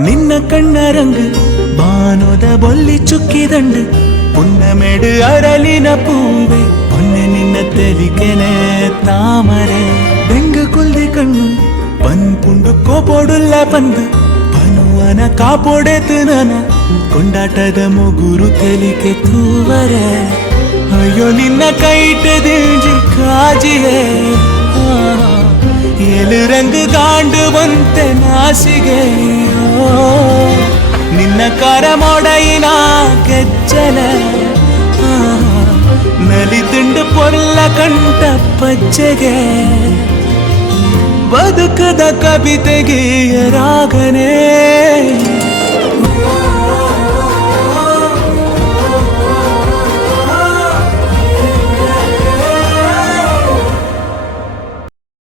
ನಿನ್ನ ಕಣ್ಣ ರಂಗು ಬಾನೋದ ಬೊಲ್ಲಿ ಚುಕ್ಕಿದಂಡು ಪುಣ್ಣಮೆಡು ಅರಳಿನ ಪೂವೆ ಪೊನ್ನೆ ನಿನ್ನ ತೆಲಿಕೆನೆ ತಾಮರೆ ಬೆಂಗು ಕುಲ್ದಿ ಕಣ್ಣು ಪನ್ಪುಂಡು ಕೋಪೋಡುಲ್ಲ ಪಂದು ಪನುವನ ಕಾಪೋಡೆತು ನನ ಕೊಂಡಾಟದ ಮುಗುರು ತೆಲಿಕೆ ತೂವರೆ ಅಯ್ಯೋ ನಿನ್ನ ಕೈಟದಿಂಜಿ ಕಾಜಿಯೇ ಏಳು ರಂಗು ಗಾಂಡು ಬಂತೆ ನಾಸಿಗೆ ನಿನ್ನ ಕಾರ ಮೊಡಯಿನ ಗೆಜ್ಜಲ ನಲಿತುಂಡು ಪೊಲ್ಲ ಕಂಠ ಪಜ್ಜೆಗೆ ಬದುಕದ ಕವಿತೆಗೆ ರಾಗನೇ